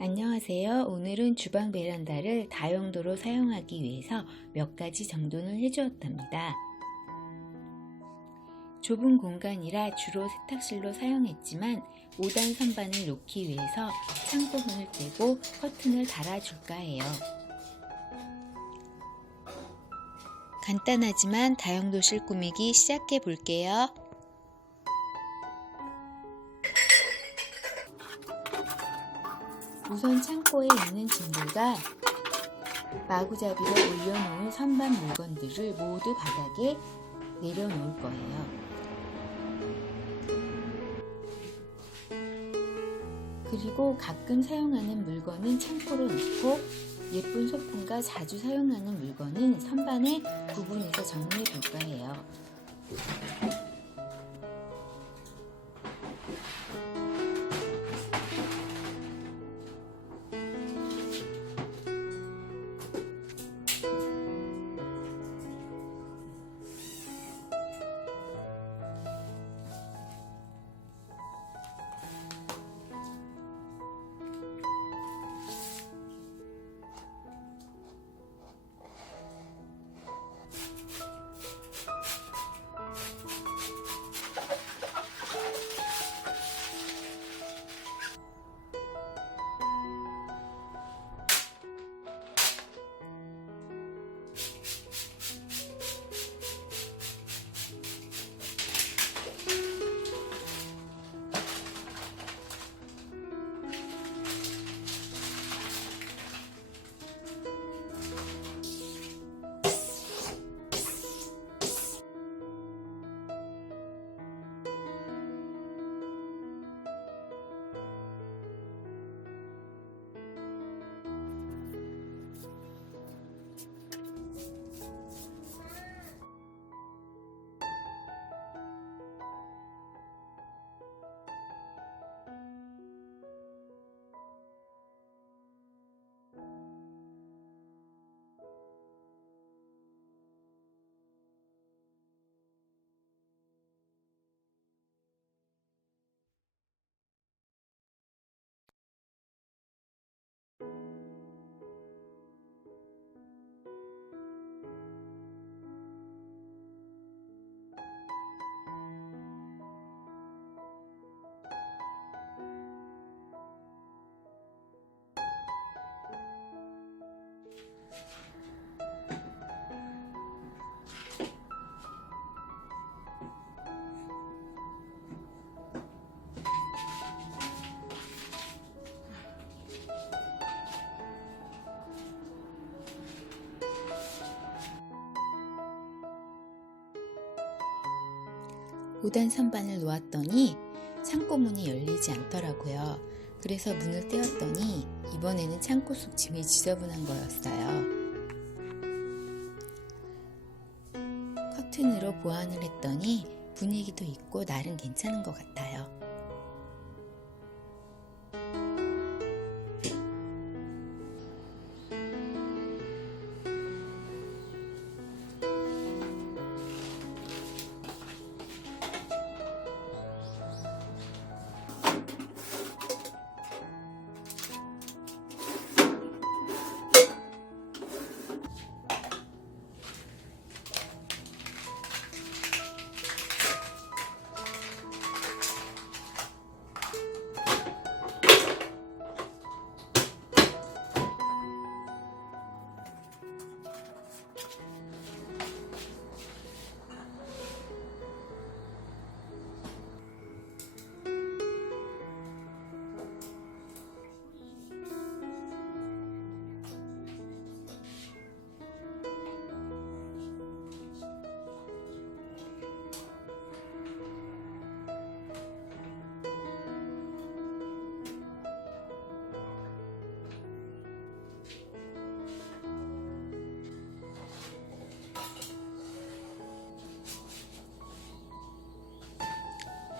안녕하세요. 오늘은 주방 베란다를 다용도로 사용하기 위해서 몇 가지 정돈을 해주었답니다. 좁은 공간이라 주로 세탁실로 사용했지만 5단 선반을 놓기 위해서 창고 문을 떼고 커튼을 달아줄까 해요. 간단하지만 다용도실 꾸미기 시작해 볼게요. 우선 창고에 있는 짐들과 마구잡이로 올려놓을 선반 물건들을 모두 바닥에 내려놓을 거예요. 그리고 가끔 사용하는 물건은 창고로 넣고 예쁜 소품과 자주 사용하는 물건은 선반에 구분해서 정리해 볼까 해요. 오단 선반을 놓았더니 창고 문이 열리지 않더라고요. 그래서 문을 떼었더니 이번에는 창고 속 짐이 지저분한 거였어요. 커튼으로 보완을 했더니 분위기도 있고 나름 괜찮은 것 같아요.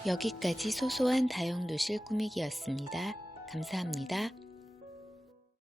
여기까지 소소한 다용도실 꾸미기였습니다. 감사합니다.